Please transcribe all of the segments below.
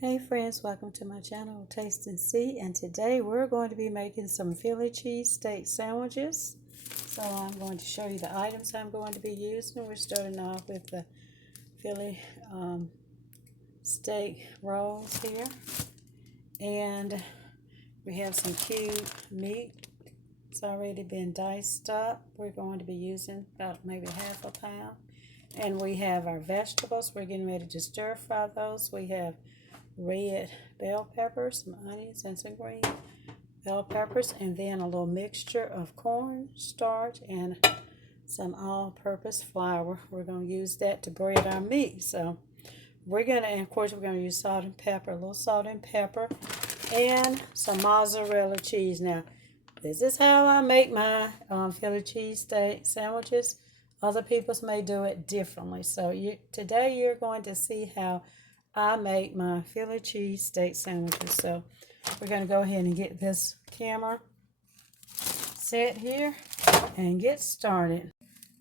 Hey friends, welcome to my channel Taste and See, and today we're going to be making some Philly cheese steak sandwiches. So I'm going to show you the items I'm going to be using. We're starting off with the Philly steak rolls here, and we have some cubed meat. It's already been diced up. We're going to be using about maybe half a pound, and we have our vegetables. We're getting ready to stir fry those. We have red bell peppers, some onions, and some green bell peppers, and then a little mixture of cornstarch and some all-purpose flour. We're going to use that to bread our meat. So we're going to, and of course, we're going to use salt and pepper, a little salt and pepper, and some mozzarella cheese. Now, this is how I make my Philly cheese steak sandwiches. Other people may do it differently. So today you're going to see how I make my Philly cheese steak sandwiches. So we're going to go ahead and get this camera set here and get started.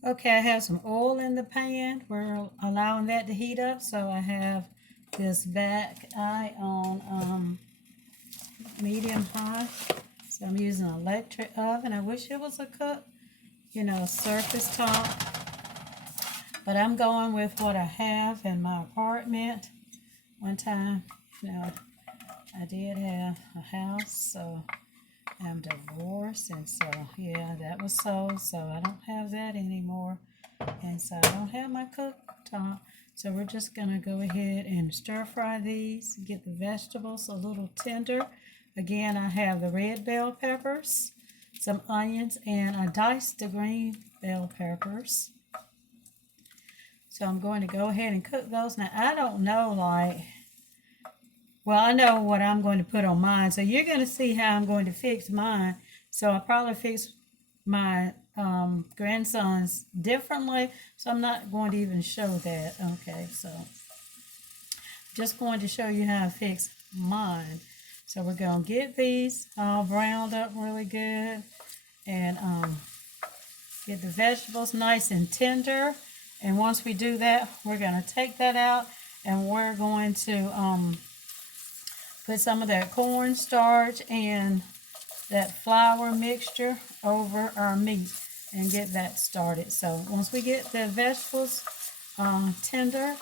Okay, I have some oil in the pan. We're allowing that to heat up. So I have this back eye on medium high. So I'm using an electric oven. I wish it was a surface top. But I'm going with what I have in my apartment. One time, I did have a house, so I'm divorced, and so, yeah, that was sold, so I don't have that anymore, and so I don't have my cooktop, so we're just going to go ahead and stir fry these, get the vegetables a little tender. Again, I have the red bell peppers, some onions, and I diced the green bell peppers. So I'm going to go ahead and cook those. Now, I don't know, I know what I'm going to put on mine. So you're going to see how I'm going to fix mine. So I'll probably fix my grandson's differently. So I'm not going to even show that. Okay, so just going to show you how I fix mine. So we're going to get these all browned up really good. And get the vegetables nice and tender. And once we do that, we're going to take that out, and we're going to put some of that cornstarch and that flour mixture over our meat and get that started. So once we get the vegetables tender,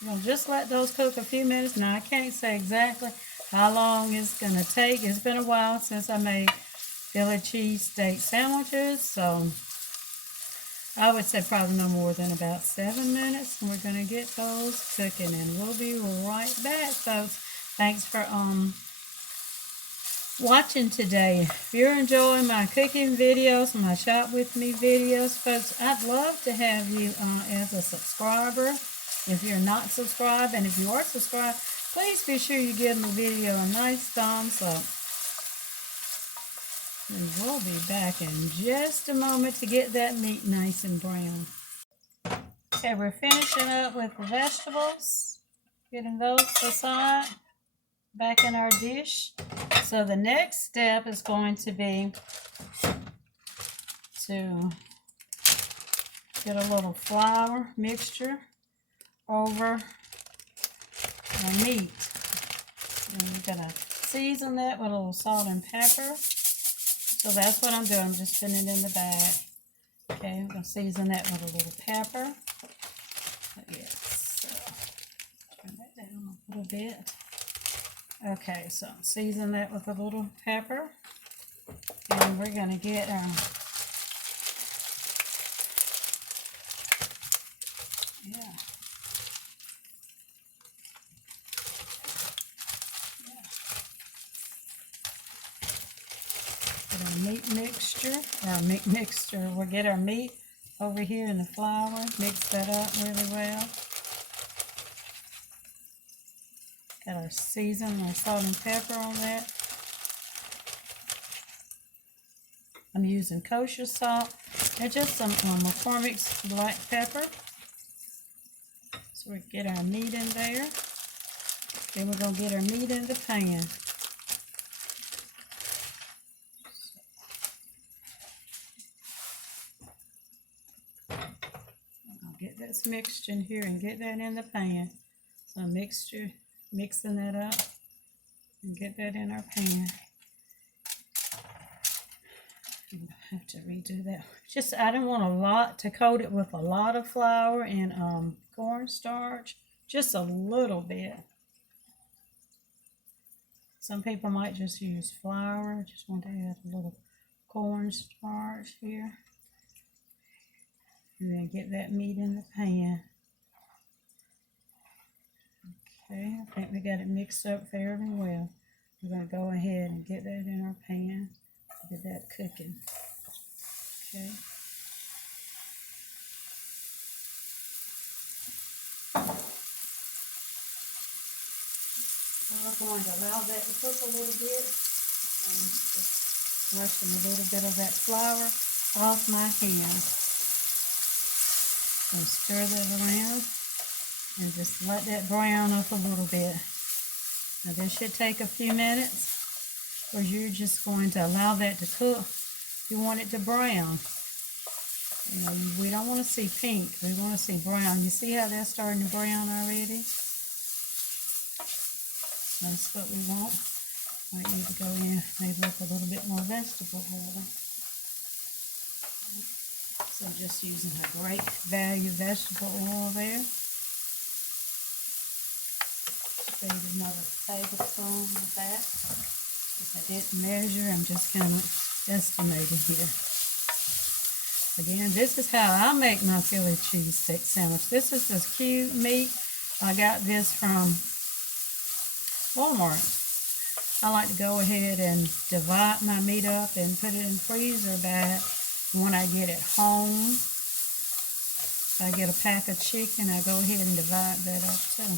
we're going to just let those cook a few minutes. Now, I can't say exactly how long it's going to take. It's been a while since I made Philly cheese steak sandwiches, so I would say probably no more than about 7 minutes. And we're going to get those cooking, and we'll be right back, folks. Thanks for watching today. If you're enjoying my cooking videos, my shop with me videos, folks, I'd love to have you as a subscriber. If you're not subscribed, and if you are subscribed, please be sure you give my video a nice thumbs up. And we'll be back in just a moment to get that meat nice and brown. Okay, we're finishing up with the vegetables, getting those aside, back in our dish. So the next step is going to be to get a little flour mixture over our meat. And we're going to season that with a little salt and pepper. So that's what I'm doing. I'm just putting it in the bag. Okay, I'm going to season that with a little pepper. Yes, so turn that down a little bit. Okay, so season that with a little pepper. And we're going to get our, meat mixture, we'll get our meat over here in the flour, mix that up really well. Got our season, our salt and pepper on that. I'm using kosher salt and just some McCormick's black pepper. So we get our meat in there. Then we're going to get our meat in the pan. Get this mixture in here and get that in the pan. So mixture mixing that up and get that in our pan. I have to redo that. Just, I don't want a lot to coat it with a lot of flour and cornstarch. Just a little bit. Some people might just use flour. I just want to add a little cornstarch here. And then get that meat in the pan. Okay, I think we got it mixed up fairly well. We're going to go ahead and get that in our pan. Get that cooking. Okay. So we're going to allow that to cook a little bit. And just washing a little bit of that flour off my hand. And stir that around and just let that brown up a little bit. Now this should take a few minutes, or you're just going to allow that to cook. You want it to brown. You know, we don't want to see pink. We want to see brown. You see how that's starting to brown already? That's what we want. Might need to go in maybe with a little bit more vegetable oil. So just using a great value vegetable oil there. Just add another tablespoon of that. If I didn't measure, I'm just kind of estimating here. Again, this is how I make my Philly cheesesteak sandwich. This is this cute meat. I got this from Walmart. I like to go ahead and divide my meat up and put it in the freezer bag. When I get it home, if I get a pack of chicken, I go ahead and divide that up too.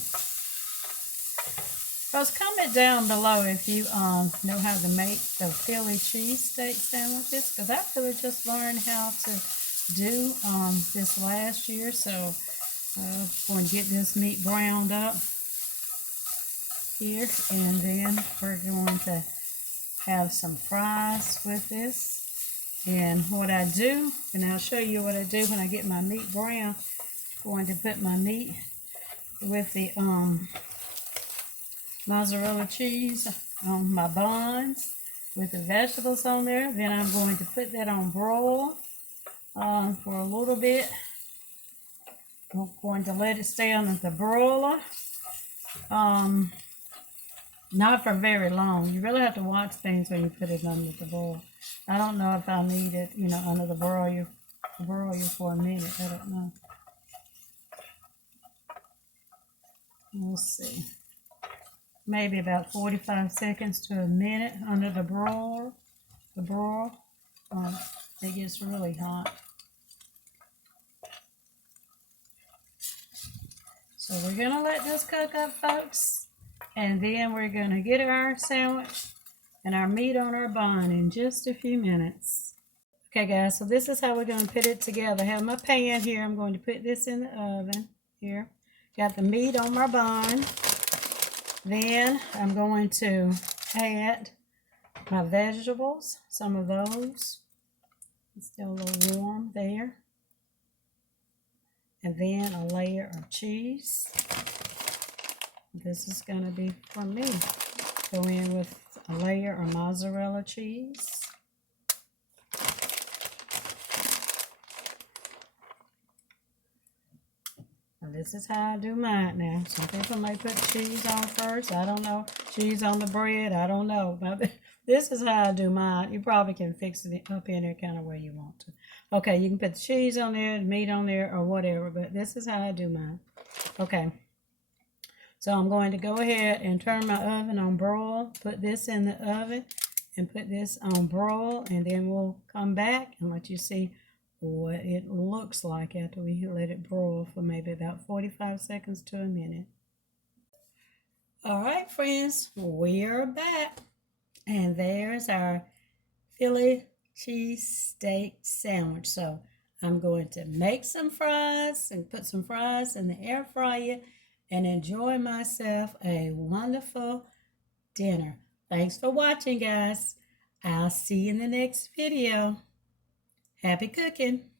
Folks, comment down below if you know how to make the Philly cheesesteak sandwiches, because I really just learned how to do this last year. So I'm going to get this meat browned up here, and then we're going to have some fries with this. And what I do, and I'll show you what I do when I get my meat brown. I'm going to put my meat with the mozzarella cheese on my buns with the vegetables on there. Then I'm going to put that on broil for a little bit. I'm going to let it stay on the broiler. Not for very long. You really have to watch things when you put it under the broil. I don't know if I'll need it, you know, under the broiler for a minute. I don't know. We'll see. Maybe about 45 seconds to a minute under the broil. It gets really hot. So we're going to let this cook up, folks. And then we're going to get our sandwich and our meat on our bun in just a few minutes. Okay, guys, so this is how we're going to put it together. I have my pan here. I'm going to put this in the oven here. Got the meat on my bun. Then I'm going to add my vegetables, some of those. It's still a little warm there. And then a layer of cheese. This is going to be for me. Go in with a layer of mozzarella cheese. And this is how I do mine now. Some people may put cheese on first. I don't know. Cheese on the bread. I don't know. But this is how I do mine. You probably can fix it up in there kind of where you want to. Okay, you can put the cheese on there, the meat on there, or whatever. But this is how I do mine. Okay. So I'm going to go ahead and turn my oven on broil, put this in the oven, and put this on broil, and then we'll come back and let you see what it looks like after we let it broil for maybe about 45 seconds to a minute. All right, friends, we are back, and there's our Philly cheesesteak sandwich. So I'm going to make some fries and put some fries in the air fryer and enjoy myself a wonderful dinner. Thanks for watching, guys. I'll see you in the next video. Happy cooking.